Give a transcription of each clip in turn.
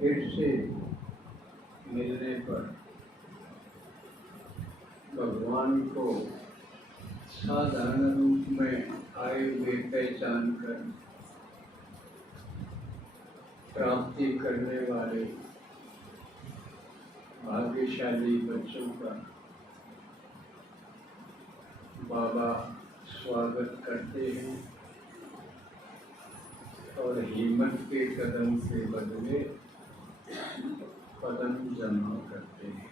फिर से मिलने पर भगवान को साधारण रूप में आए हुए पहचान कर प्राप्ति करने वाले भाग्यशाली बच्चों का बाबा स्वागत करते हैं और हिम्मत के कदम के बदले कदम जमा करते हैं।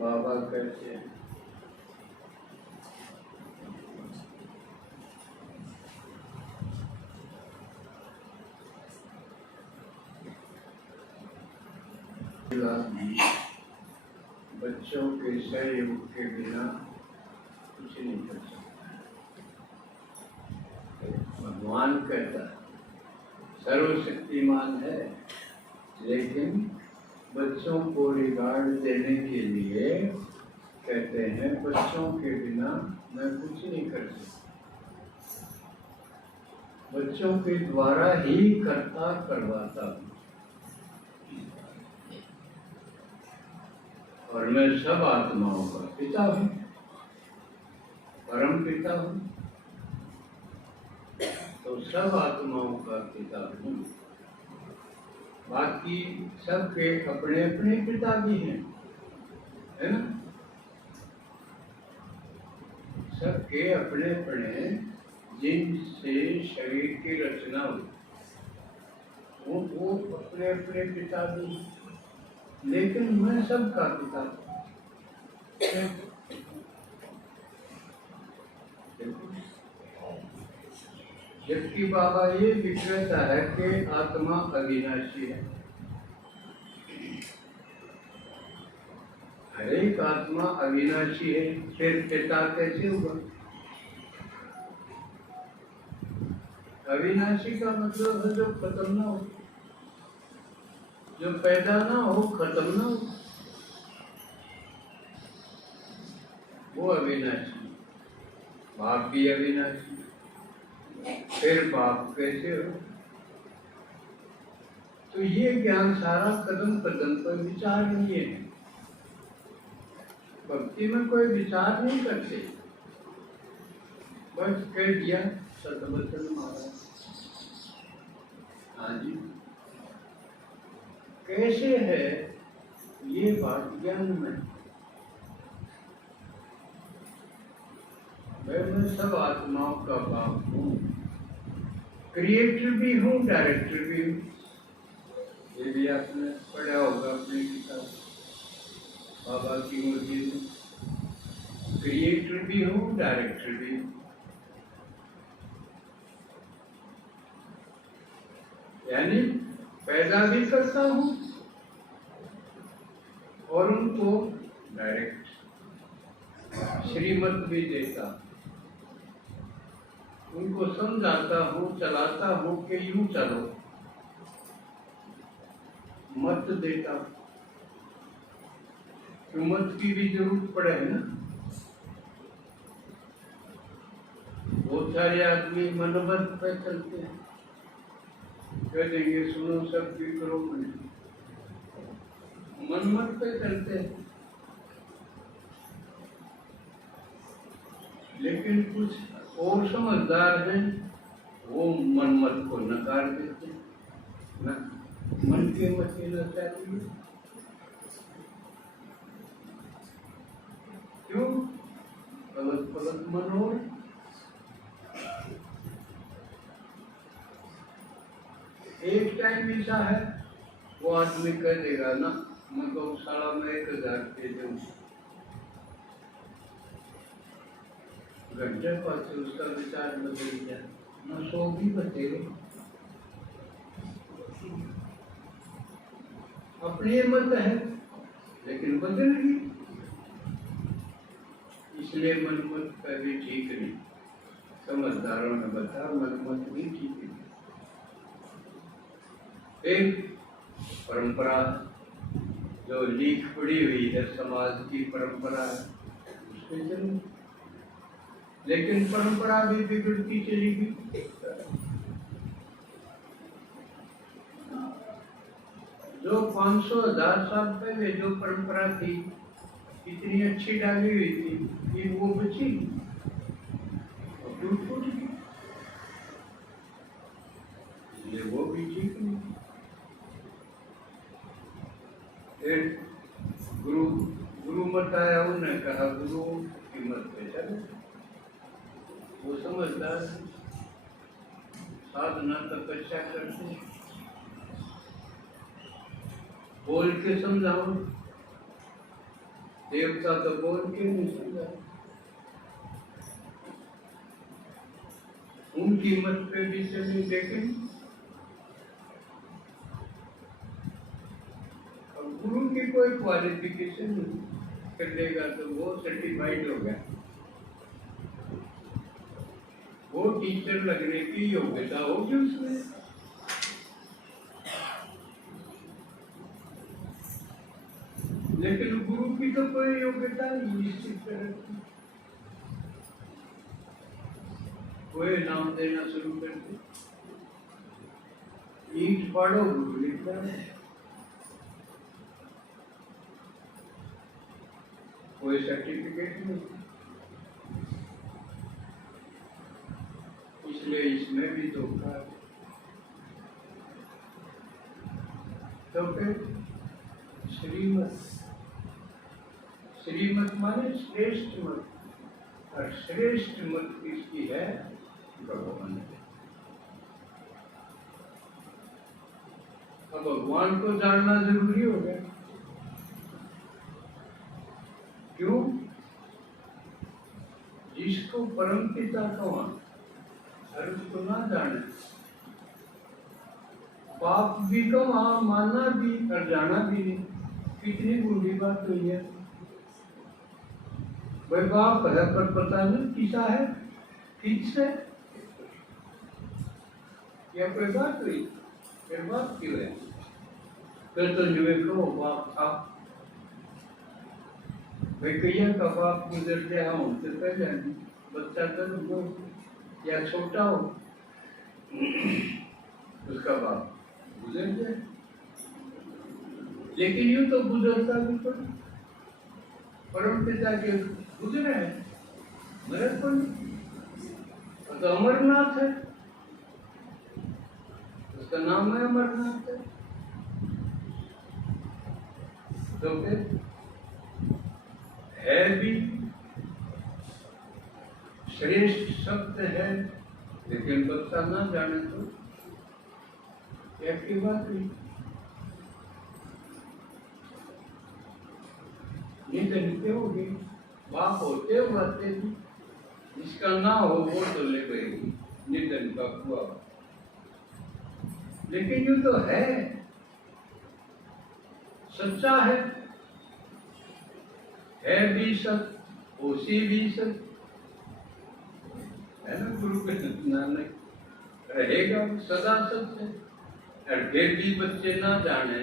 बाबा कहते हैं बच्चों के सहयोग के बिना कुछ नहीं कर सकता। भगवान कहता सर्वशक्तिमान है, लेकिन बच्चों को रिगार्ड देने के लिए कहते हैं बच्चों के बिना मैं कुछ नहीं कर सकता। बच्चों के द्वारा ही करता करवाता हूँ और मैं सब आत्माओं का पिता हूँ, परम पिता हूँ। तो सब आत्माओं का पिता हूँ। बाकी सबके अपने अपने पिता भी हैं, है ना? सबके अपने अपने जिनसे शरीर की रचना हुई वो अपने अपने पिता भी हैं। लेकिन मैं सबका पिता। जबकि बाबा ये भी कहता है कि आत्मा अविनाशी है। हर एक आत्मा अविनाशी है, फिर पिता कैसे हुआ? अविनाशी का मतलब है जो खत्म ना हो, जो पैदा ना हो, खत्म ना हो, वो अविनाशी। बाप भी अविनाशी, फिर बाप कैसे हो? तो ये ज्ञान सारा कदम कदम पर विचार नहीं है। भक्ति में कोई विचार नहीं करते, बस कह दिया सतवचन महाराज। हाँ जी, कैसे है ये बात ज्ञान में? मैं सब आत्माओं का बाप हूँ, क्रिएटर भी हूँ, डायरेक्टर भी हूँ। ये भी आपने पढ़ा होगा अपनी किताब बाबा की मूर्ति में। क्रिएटर भी हूँ, डायरेक्टर भी हूँ। यानी पैदा भी करता हूँ और उनको डायरेक्ट श्रीमत भी देता, उनको समझाता हूँ, चलाता हूँ कि यूं चलो, मत देता। तो मत की भी जरूरत पड़े है ना। बहुत सारे आदमी मनोबल पे चलते हैं, कह देंगे सुनो सब भी करो, मनमत पे चलते हैं। लेकिन कुछ और समझदार हैं, वो मनमत को नकार देते हैं। न मन के मसीना चाहिए, क्यों? पलक पलक मन हो। एक टाइम ऐसा है वो आदमी कह देगा ना मैं गौशाला में 1000 दे दूँ, घंटे बाद से उसका विचार बदल गया, न 100 भी बचेगा। अपनी हिम्मत है लेकिन बदलेगी, इसलिए मनमत का भी ठीक नहीं। समझदारों ने बताया मनमत भी ठीक नहीं। एक परंपरा जो लीक पड़ी हुई है, समाज की परंपरा है, पे चलो, लेकिन परंपरा भी बिगड़ती चली गई। जो 500,000 साल पहले जो परंपरा थी, इतनी अच्छी डाली हुई थी कि वो बची और टूट फूट गई, इसलिए वो भी ठीक नहीं। फिर गुरु गुरु मत आया, उन्होंने कहा गुरु की मत पे चले। वो समझदार साधना तपस्या करते, बोल के समझाओ, देवता तो बोल के नहीं समझा, उनकी मत पे भी चले। लेकिन अब गुरु की कोई क्वालिफिकेशन कर देगा तो वो सर्टिफाइड हो गया, वो टीचर लगने की योग्यता होगी उसमें। लेकिन गुरु की तो कोई योग्यता नहीं निश्चित तरह की। कोई नाम देना शुरू कर दे, ईट पढ़ो गुरु लिखता है, कोई सर्टिफिकेट नहीं। इसलिए इसमें भी धोखा है। तो फिर श्रीमत, श्रीमत माने श्रेष्ठ मत, और श्रेष्ठ मत किसकी है? भगवान। अब भगवान को जानना जरूरी हो गया। क्यों? जिसको परम पिता कहा और उसको ना जाने, पाप भी कहा, मानना भी और जाना भी नहीं, कितनी बुरी बात हुई है। भाई बाप है पर पता नहीं किसा है, किससे या कोई बात हुई, फिर बात क्यों है? फिर तो जो कहो बाप था, भाई कैया का बाप गुजर गया हो तो पहले बच्चा तो या छोटा हो, उसका बाप गुजर जाए। लेकिन यूं तो गुजरता भी तो परम पिता के गुजरे है, मरद पर तो अमरनाथ है, उसका नाम है अमरनाथ है। तो फिर है भी श्रेष्ठ शब्द है, लेकिन बच्चा ना जाने तो क्या की बात हुई? निधन होगी, बाप होते हुए भी जिसका ना हो वो तो ले गई निधन का हुआ। लेकिन ये तो है, सच्चा है भी सच, उसी भी सच है ना। गुरु के नानक रहेगा सदा सच है, और फिर भी बच्चे ना जाने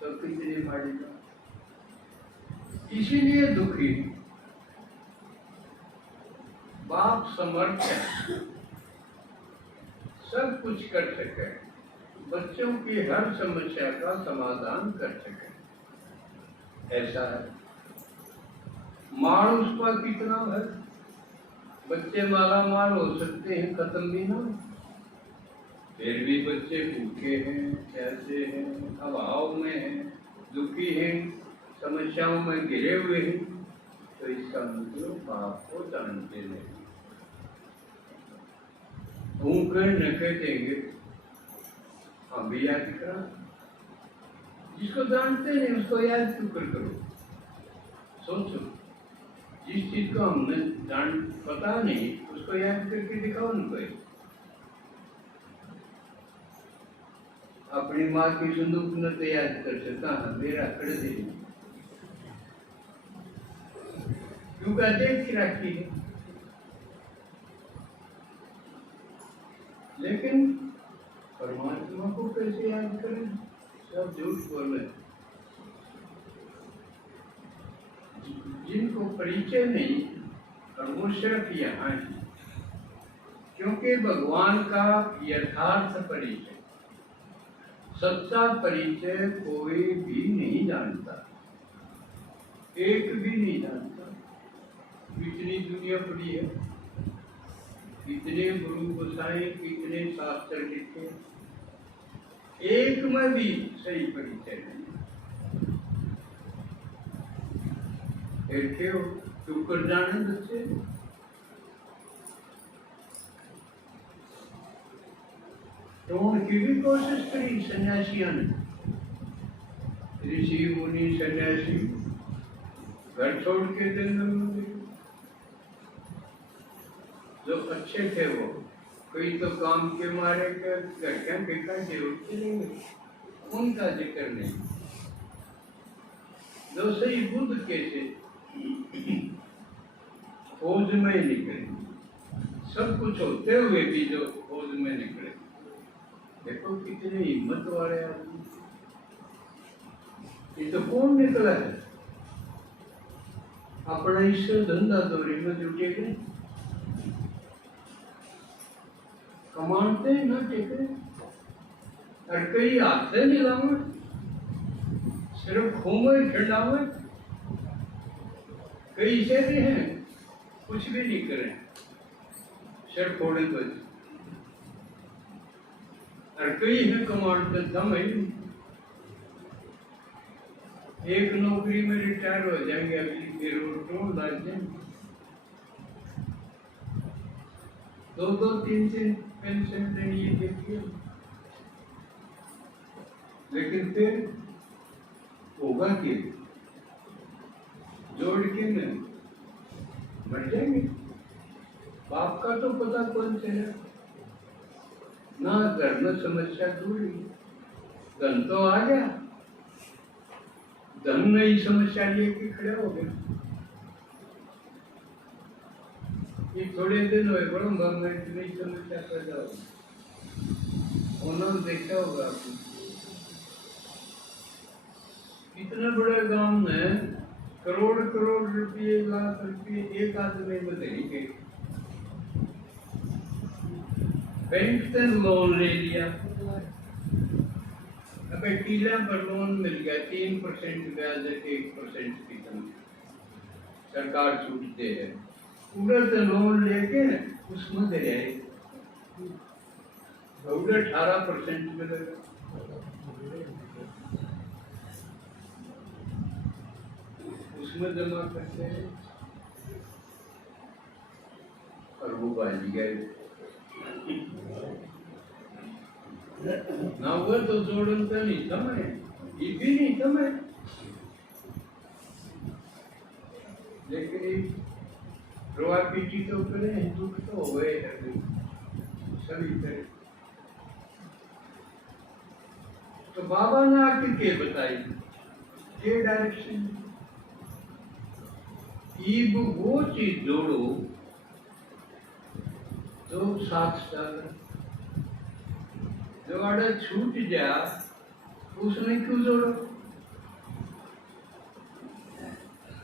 तो कितनी माड़ी बात। इसीलिए दुखी बाप समर्थ है, सब कुछ कर सके, बच्चों की हर समस्या का समाधान कर सके, ऐसा है। माल उस पर कितना है, बच्चे माला माल हो सकते हैं, खत्म भी ना, फिर भी बच्चे भूखे हैं, कैसे हैं, अभाव में हैं, दुखी हैं, समस्याओं में घिरे हुए हैं, तो इसका मतलब बाप को जानते नहीं। न कह देंगे हाँ भी याद करा, जिसको जानते नहीं उसको याद क्यों कर करो। सोचो, जिस चीज को हमने जान पता नहीं उसको याद करके दिखाओ न कोई। अपनी माँ की संदूक न तो याद कर सकता, मेरा कर दे क्यों कहते कि राखी है। लेकिन परमात्मा को कैसे याद करें? सब झूठ बोले। जिनको परिचय नहीं, और वो सिर्फ यहाँ है, क्योंकि भगवान का यथार्थ परिचय, सच्चा परिचय कोई भी नहीं जानता, एक भी नहीं जानता। कितनी दुनिया पड़ी है, कितने गुरु गोसाई, कितने शास्त्र लिखे, एक में भी सही परिचय नहीं। देखियो तू कर जाने बच्चे, तो उनकी भी कोशिश करी सन्यासियों ने, ऋषि मुनि सन्यासी घर छोड़ के जंगल में गए। जो अच्छे थे वो कोई तो काम के मारे लड़कियां बेटा जरूर चलेंगे, उनका जिक्र नहीं। जो सही बुद्ध के थे फौज में निकले, सब कुछ होते हुए भी जो फौज में निकले। देखो कितने हिम्मत वाले आदमी, ये तो कौन निकला है, अपना ईश्वर धंधा दौरी में जुटे गए, कमाते न टेके, और कई हाथ से मिलावे, सिर्फ घूमे खिलावे, कई से भी हैं कुछ भी नहीं करें, सिर्फ थोड़े बच, और कई है कमांडर दम है, एक नौकरी में रिटायर हो जाएंगे, अगली फिर रोड लग जाएंगे, दो तीन पेंशन देनी है देखिए, लेकिन फिर होगा कि जोड़ के नहीं मर जाएंगे। बाप का तो पता कौन चला, ना घर में समस्या दूर, धन तो आ गया, धन नई समस्या लेके खड़े हो गए। ये थोड़े दिन हुए बड़ो में इतनी समस्या पैदा हो, उन्होंने देखा होगा आपने, इतने बड़े गांव में करोड़ करोड़ रुपये, लाख रुपये एक आदमी में देंगे, बैंक से लोन ले लिया, अब टीला पर लोन मिल गया 3% ब्याज, 1% की सरकार छूट दे है, उधर से लोन लेके उसमें दे जाए, उधर 18% मिलेगा। उसमें जमा करते हैं और वो बाजी गए ना, हुआ तो जोड़न का नहीं समय, ये भी नहीं समय, लेकिन रोआ पीटी तो करे, दुख तो हो गए सभी करे। तो बाबा ने आके के बताई ये डायरेक्शन, ईब वो चीज जोड़ो तो साथ साथ जो आड़ा छूट जा उसमें क्यों जोड़ो,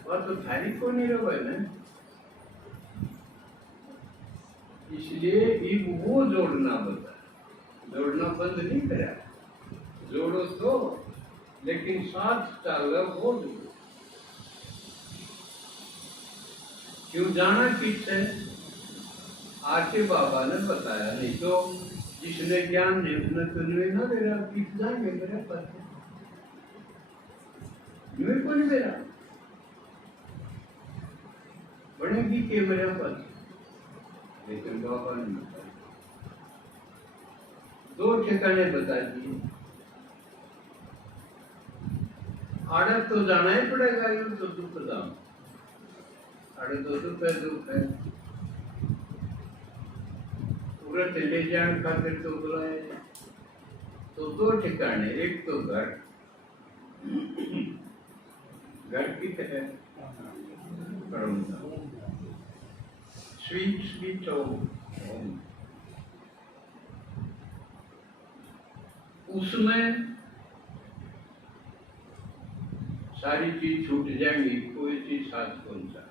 और तो थारी को नहीं रहो है ना, इसलिए ईब वो जोड़ना बता, जोड़ना बंद नहीं करा, जोड़ो तो लेकिन साथ डालो वो जोड़ो। क्यों जाना किस है, आके बाबा ने बताया, नहीं तो जिसने ज्ञान नहीं उसने तो नहीं ना दे रहा, किस जाएंगे मेरे पास न्यू को नहीं दे रहा, बनेगी के मेरे पास, लेकिन बाबा ने बताया, दो ठिकाने बता दिए, आड़े तो जाना ही पड़ेगा, यूं तो दुख दाम, आड़े तो दुख है, उगरत ले जान खातिर तो बुलाए, तो दो ठिकाने, एक तो घर, घर की तरह स्वीट स्वीट होम, उसमें सारी चीज छूट जाएंगी, कोई चीज साथ पहुंचा,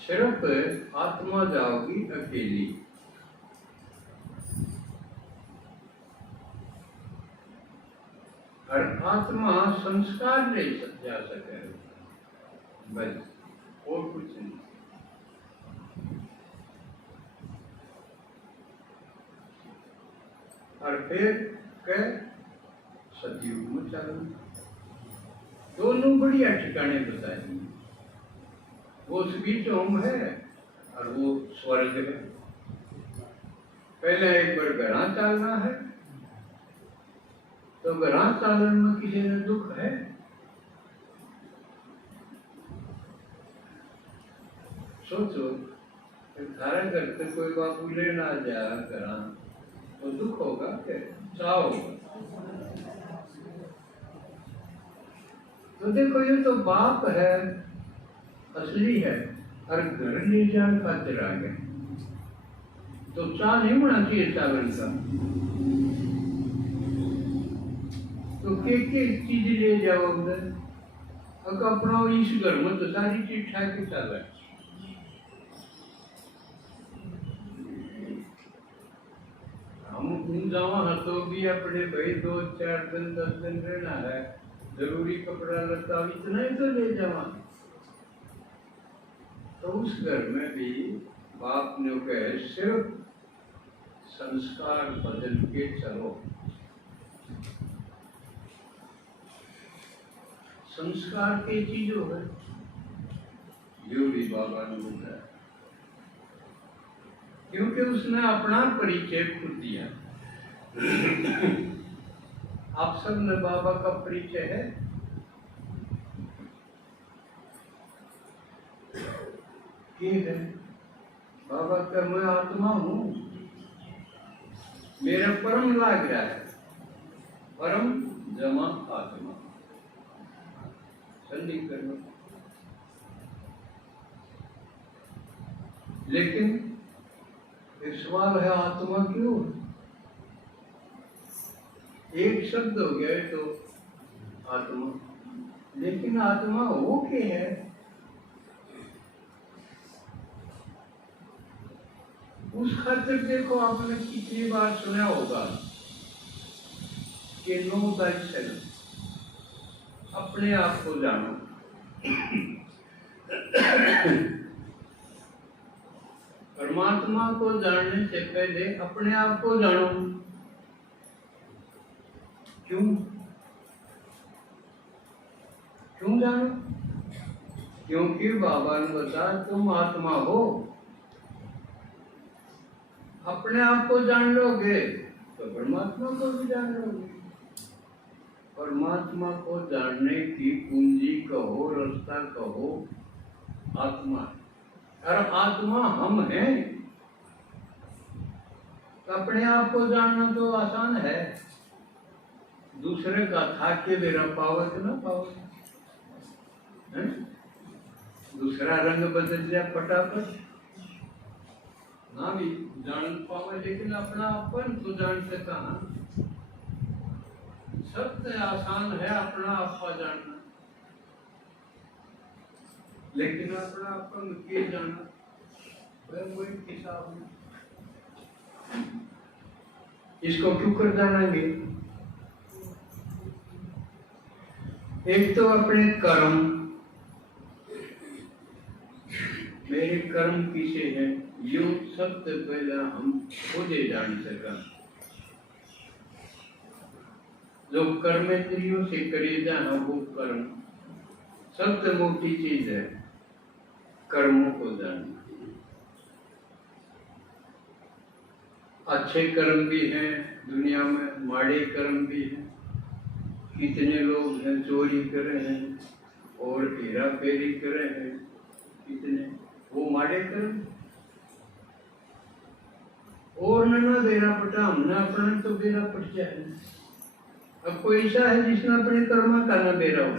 सिर्फ आत्मा जाओगी अकेली। और आत्मा संस्कार ले जा सके, बस और कुछ नहीं। और फिर कह सतयुग में चलो, दोनों बढ़िया ठिकाने बताए। वो स्वीट होम है और वो स्वर्ग है। पहले एक बार घरा चलना है, तो घरा चालन में किसी ने दुख है? सोचो, थारा घर से कोई बापू लेना आ जाए घरा, तो दुख होगा क्या? चाह होगा। तो देखो, ये तो बाप है, असली है, और घर ले जान खातिर आ गए, तो चाह नहीं होना चाहिए चावल का। तो के चीज ले जाओ अंदर, अगर अपना इस घर में तो सारी चीज ठाक के चल रहा है। हम जावा तो भी अपने भाई 2-4 दिन 10 दिन रहना है, जरूरी कपड़ा लता इतना ही तो ले जावा। तो उस घर में भी बाप ने कहे सिर्फ संस्कार बदल के चलो। संस्कार की चीजों है, यो भी बाबा ने बताया, क्योंकि उसने अपना परिचय खुद दिया। आप सब ने बाबा का परिचय है? है बाबा का मैं आत्मा हूं, मेरा परम लाग रहा है, परम जमा आत्मा संधि करना। लेकिन एक सवाल है, आत्मा क्यों? एक शब्द हो गया तो आत्मा, लेकिन आत्मा वो क्या है? उस खातिर देखो, आपने कितनी बार सुना होगा कि नो तैलसेल्फ, अपने आप को जानो। परमात्मा को जानने से पहले अपने आप को जानो। क्यों? क्यों जानो? क्योंकि बाबा ने बताया तुम आत्मा हो। अपने आप को जान लोगे तो परमात्मा को भी जान लोगे। परमात्मा को जानने की पूंजी कहो, रास्ता कहो, आत्मा। और आत्मा हम हैं। अपने आप को जानना तो आसान है, दूसरे का था के मेरा पावर तो ना पावर, दूसरा रंग बदल जाए फटाफट ना भी जान पावे, लेकिन अपना अपन तो जान से कहा। सबसे आसान है अपना आपा जानना, लेकिन अपना अपन के जाना वही हिसाब में। इसको क्यों कर जानेंगे? एक तो अपने कर्म, मेरे कर्म किसे है, यो सबसे पहला हम खुद ही जान सका। जो कर्मेंद्रियों से करेगा है वो कर्म सबसे मोटी चीज है, कर्मों को जानना। अच्छे कर्म भी हैं दुनिया में, माड़े कर्म भी हैं। कितने लोग हैं चोरी कर रहे हैं और हेरा फेरी कर रहे हैं, कितने वो माड़े कर्म। और ना बेरा पटा, हमने अपना तो बेरा पट जाए। अब कोई ऐसा है जिसने अपने कर्म का ना बेरा हो,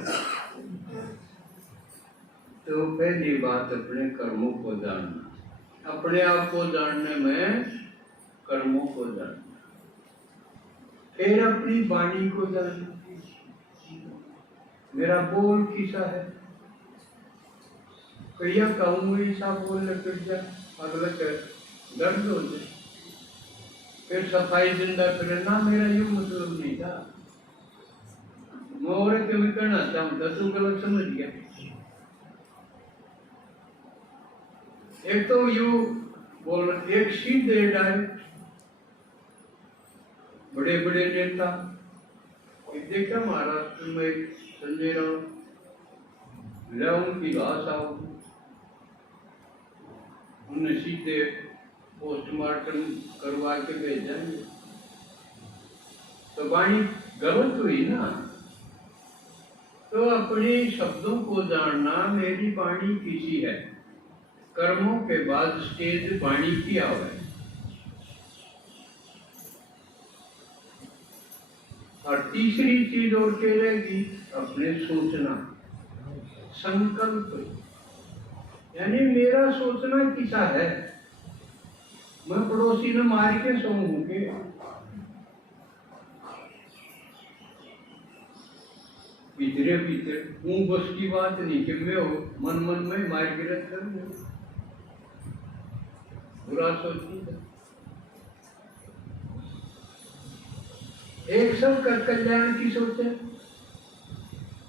तो पहली बात अपने कर्मों को जानना। अपने आप को जानने में कर्मों को जानना, फिर अपनी वाणी को जानना। मेरा बोल किसा है, भैया कहूँ ऐसा बोलने फिर जा अगला दर्द हो जाए, फिर सफाई जिंदा करे ना, मेरा ये मतलब नहीं था। मोरे के मैं कहना चाहूँगा, तू गलत समझ गया। एक तो यू बोल, एक सीधे डायरेक्ट बड़े बड़े नेता, देखा महाराष्ट्र में संजय राउत, उनकी लाश आओ, उन्हें सीधे पोस्टमार्टम करवा के भेजेंगे, तो वाणी गलत हुई ना। तो अपने शब्दों को जानना, मेरी वाणी किसी है, कर्मों के बाद स्टेज वाणी की आवे। और तीसरी चीज और क्या रहेगी, अपने सोचना, संकल्प, यानी मेरा सोचना किसा है। मैं पड़ोसी ने मार के सोऊंगे, भीतरे भीतर हूँ, बस की बात नहीं कि मैं हो मन मन में मार गिरत कर बुरा सोचती है। एक सबका कल्याण की सोचे,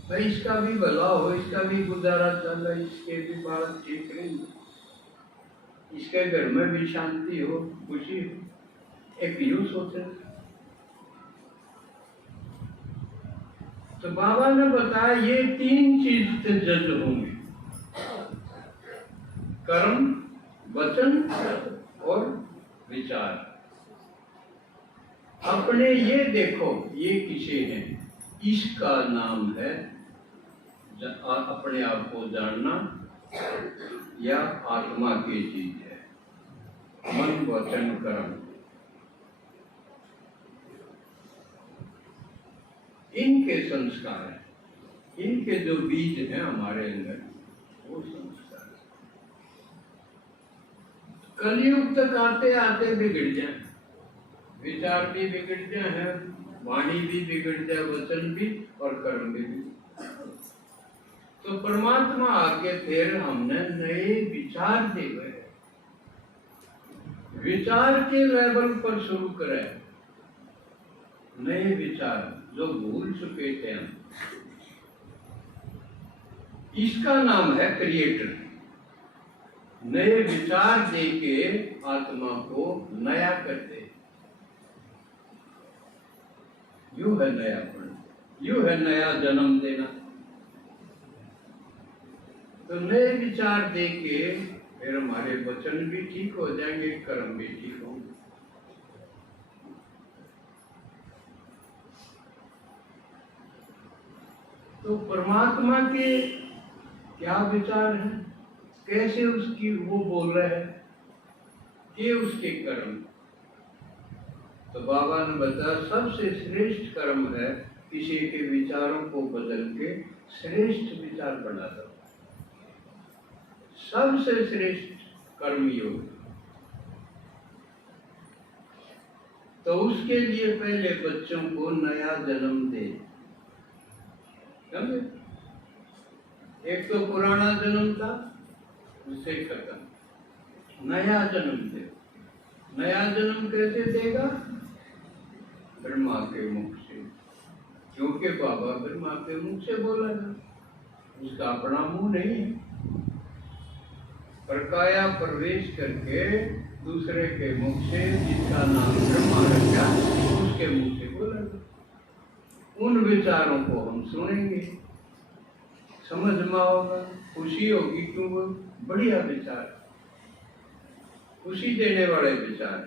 भाई इसका भी भला हो, इसका भी गुजारा चल, इसके भी बात ठीक रही, इसके घर में भी शांति हो, खुशी हो, एक यूं सोचे। तो बाबा ने बताया ये तीन चीज से जज होंगे, कर्म, वचन और विचार। अपने ये देखो ये किसे हैं, इसका नाम है अपने आप को जानना, या आत्मा की चीज है, मन वचन कर्म। इनके संस्कार हैं, इनके जो बीज हैं हमारे अंदर, वो संस्कार है। कलयुग तक आते आते बिगड़ जाए, विचार भी बिगड़ जाए, वाणी भी बिगड़ जाए, वचन भी और कर्म भी। तो परमात्मा आके फिर हमने नए विचार दे गए, विचार के लेवल पर शुरू करे, नए विचार जो भूल चुके थे हम। इसका नाम है क्रिएटर। नए विचार देके आत्मा को नया करते, यू है नयापन, यू है नया जन्म देना। तो नए विचार देके फिर हमारे वचन भी ठीक हो जाएंगे, कर्म भी ठीक होंगे। तो परमात्मा के क्या विचार हैं, कैसे उसकी वो बोल रहे हैं, ये उसके कर्म। तो बाबा ने बताया सबसे श्रेष्ठ कर्म है किसी के विचारों को बदल के श्रेष्ठ विचार बना दो, सबसे श्रेष्ठ कर्म योग। तो उसके लिए पहले बच्चों को नया जन्म दे। एक तो पुराना जन्म था, उससे खत्म, नया जन्म दे। नया जन्म कैसे देगा, ब्रह्मा के मुख से, क्योंकि बाबा ब्रह्मा के मुख से बोला था, उसका अपना मुंह नहीं है। पर काया प्रवेश करके दूसरे के मुख से, जिसका नाम ब्रह्मा रखा, उसके मुख से बोला था। उन विचारों को हम सुनेंगे, समझ में होगा, खुशी होगी, क्यों वो बढ़िया विचार, खुशी देने वाले विचार।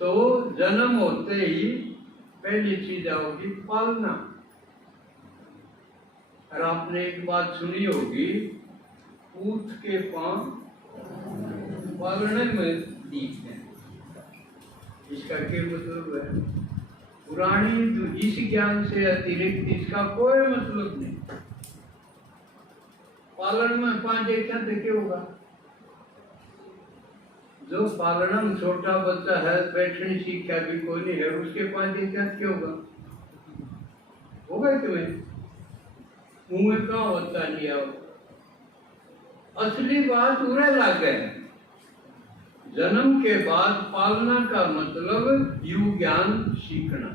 तो जन्म होते ही पहली चीज आओगी पालना। और आपने एक बात सुनी होगी, ऊंट के पांव पालने में दीख है। इसका क्या मतलब है, पुरानी जो इस ज्ञान से अतिरिक्त इसका कोई मतलब नहीं। पालन में पांच देखा तो क्या होगा, जो पालन में छोटा बच्चा है, बैठने सीखा भी कोई नहीं है, उसके पांच देखा क्या होगा, होगा तुम्हें कुएं का होता लिया। असली बात उरे लागे है। जन्म के बाद पालना का मतलब यू ज्ञान सीखना,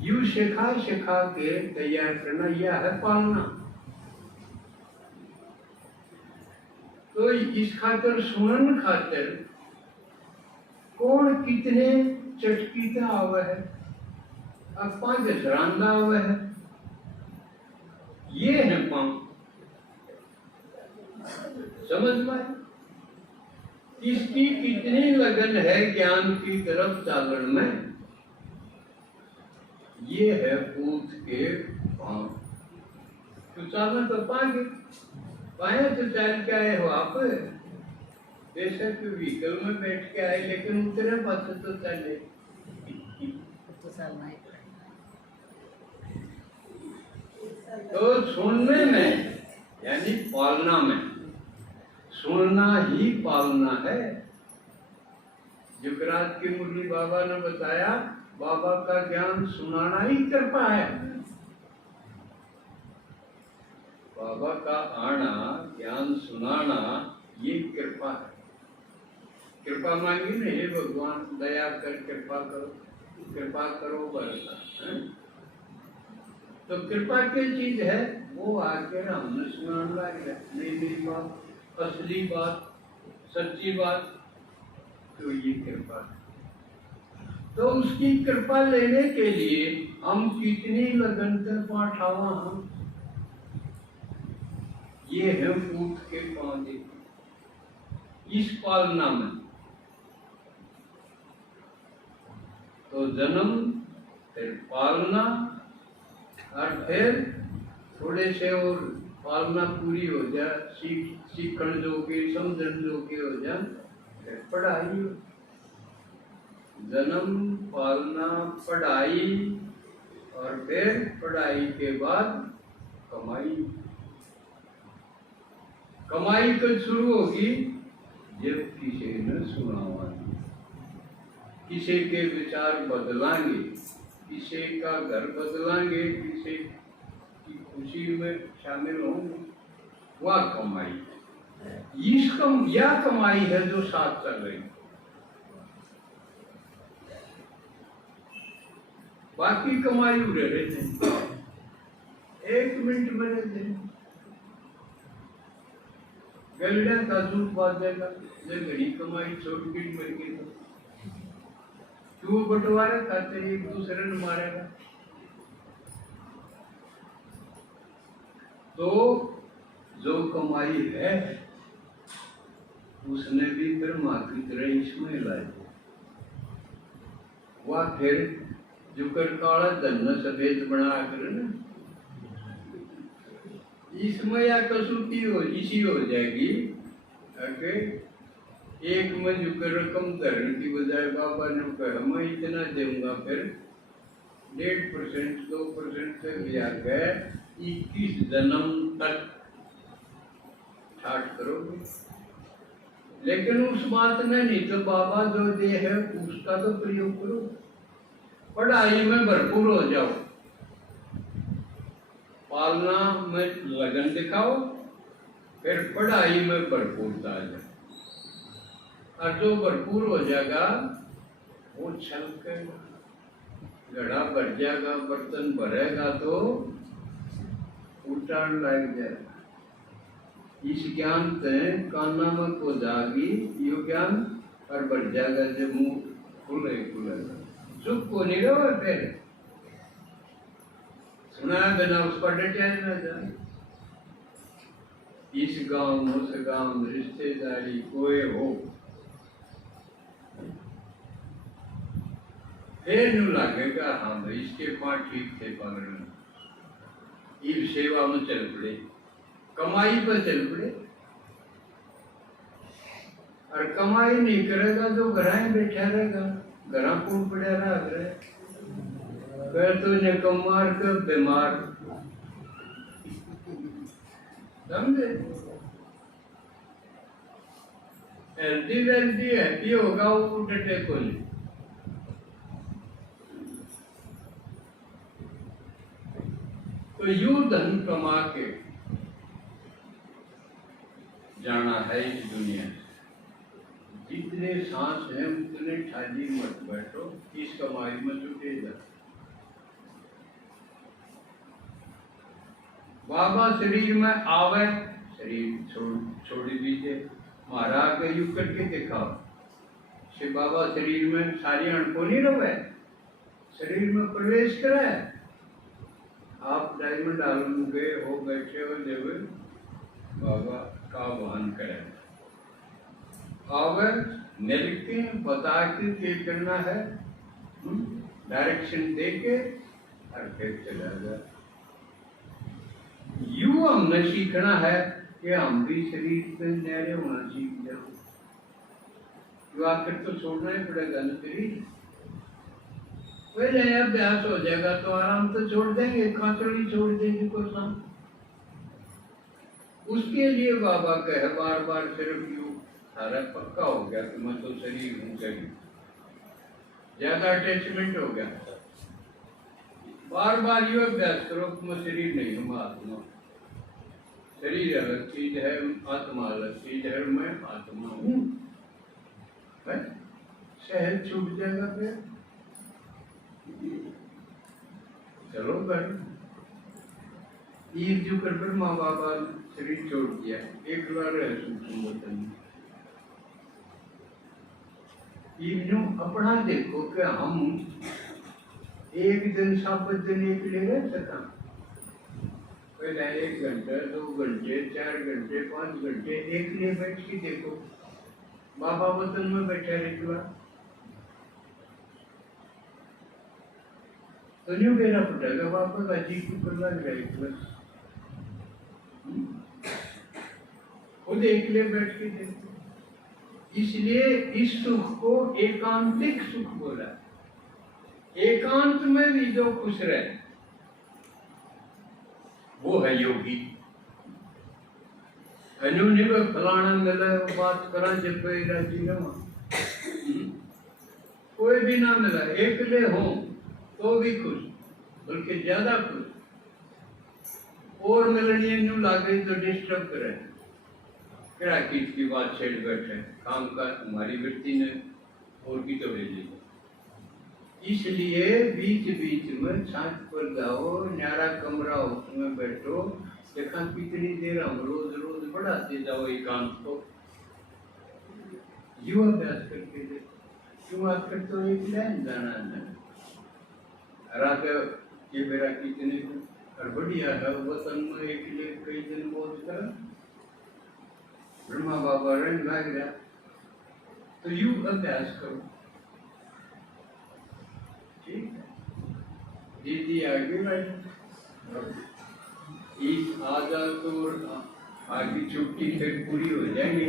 यू सिखा सिखा के तैयार करना, यह है पालना। तो इस खातर सुनन खातिर कौन कितने चटकीता आवे है, अपा घसरांदा आवे है, ये है पांव। समझ में इसकी कितनी लगन है ज्ञान की तरफ चालन में, ये है पूछ के पांव। तो चालन तो पाएंगे, पाए तो चल के आए हो आप, बेशक व्हीकल में बैठ के आए, लेकिन उतरे पास तो चले तो सुनने में यानी पालना में, सुनना ही पालना है। जुगराज की मुरली बाबा ने बताया, बाबा का ज्ञान सुनाना ही कृपा है। बाबा का आना, ज्ञान सुनाना, ये कृपा है। कृपा मांगी नहीं, हे भगवान दया कर कृपा करो, कृपा करो बरसा। तो कृपा की चीज है, वो आकर हमने सुनाने लग गया, नहीं मेरी बात असली बात सच्ची बात, तो ये कृपा है। तो उसकी कृपा लेने के लिए हम कितनी लगन से पाठावा हम, ये है पूछ के पाँव इस पालना में। तो जन्म फिर पालना, और फिर थोड़े से और पालना पूरी हो जाए, सीखण जोगे समझण जोगे हो जाए, फिर पढ़ाई। जन्म, पालना, पढ़ाई, और फिर पढ़ाई के बाद कमाई। कमाई तो शुरू होगी जब किसी ने सुनावा, किसी के विचार बदलांगे, किसी का घर बदलांगे, किसी की खुशी में शामिल होंगे, वह कमाई है। यह कमाई है जो साथ चल रही। बाकी कमाई उड़े रहते, एक मिनट में रहते, गलड़ा का झूठ बात जाएगा, जब घड़ी कमाई छोटी पीट मर गई तो क्यों बंटवारा खाते एक दूसरे ने मारेगा। तो जो कमाई है उसने भी फिर माँ की तरह इसमें लाई, वह फिर जो कर काला धन सफेद बना कर ना, इसमें या कसूती हो इसी हो जाएगी। एक में जो रकम धरने की बजाय बाबा ने कहा मैं इतना दूंगा, फिर 1.5% 2% से ब्याज है 21 जन्म तक ठाट करोगे। लेकिन उस बात में नहीं तो बाबा जो दे है उसका तो प्रयोग करो, पढ़ाई में भरपूर हो जाओ, पालना में लगन दिखाओ, फिर पढ़ाई में भरपूरता आ जाए, और जो भरपूर हो जाएगा वो छलकेगा, घड़ा भर जाएगा, बर्तन भरेगा तो उठान लग जाएगा। इस ज्ञान से काना में को जागी यो ज्ञान, और बढ़ जाएगा जब मुंह खुले खुलेगा, चुप को नहीं रहो। फिर सुना बिना उस पर डटे न जाए। इस गांव उस गांव रिश्तेदारी कोई हो, फिर न्यू लगेगा हाँ भाई इसके पास ठीक थे पालन, इस सेवा में चल पड़े, कमाई पर चल पड़े। और कमाई नहीं करेगा जो घर बैठा रहेगा, घर कौन पड़ा रहा, फिर तो निकम्मार के बीमार, समझे। हेल्दी वेल्दी हैप्पी होगा वो डटे को नहीं। तो तो यूं धन कमा के जाना है इस दुनिया से। जितने सांस हैं उतने खाली मत बैठो, इस कमाई में जुटे जा। बाबा शरीर में आवे, शरीर छोड़ दीजिए, महारा के युग करके दिखाओ से बाबा शरीर में सारी अणको नहीं रहे, शरीर में प्रवेश करे। आप डायमंड आलम गए हो, बैठे हो, देवे बाबा का वाहन करे, आवे मिल के बता के करना है, डायरेक्शन दे के और फिर चला जाए। यूं हमने सीखना है कि हम भी शरीर पे न्यारे होना सीख जाओ। जो आखिर तो छोड़ना ही पड़ेगा ना शरीर, पहले अभ्यास हो जाएगा तो आराम से छोड़ देंगे, खांचड़ी छोड़ देंगे को शाम। उसके लिए बाबा कहे बार बार सिर्फ यू सारा पक्का हो गया कि मैं तो शरीर हूँ, शरीर ज्यादा अटैचमेंट हो गया, बार बार यू अभ्यास करो कि मैं शरीर नहीं हूँ, आत्मा। शरीर अलग चीज है, आत्मा अलग चीज है, मैं आत्मा हूँ। सहज छूट जाएगा फिर। चलो भाई, ईद जो कर माँ बाबा शरीर छोड़ दिया, एक बार अपना देखो कि हम एक दिन सब दिन एक ले रह सकता, पहले 1 घंटा 2 घंटे 4 घंटे 5 घंटे एक लिए बैठ के देखो, बाबा वतन में बैठे रहे तो नहीं देना पड़ेगा, वापस अजीब को करना रहेगा। खुद एक लिए बैठ के देखो। इसलिए इस सुख को एकांतिक सुख बोला, एकांत में भी जो खुश रहे वो है योगी। अनुनि में फलाना मिला बात करा जब राजी रहो, कोई भी ना मिला, एकले हो तो भी खुश, बल्कि ज्यादा खुश। और मिलनी न्यू लागे तो डिस्टर्ब करे, क्या चीज की बात छेड़ बैठे, काम का हमारी वृत्ति ने और की तो भेजी। इसलिए बीच बीच में छात पर जाओ, न्यारा कमरा हो उसमें बैठो, देखा कितनी देर हम रोज रोज बढ़ाते जाओ एकांत को। युवा अभ्यास करके देखो, क्यों आखिर तो एक लाइन जाना है रात ये मेरा कितने और बढ़िया है वतन में एक लिए कई दिन बोझ कर ब्रह्मा बाबा रंग भाग गया। तो यू अभ्यास करो, ठीक है। दीदी आगे बैठ, इस आजा तो आगे छुट्टी फिर पूरी हो जाएगी।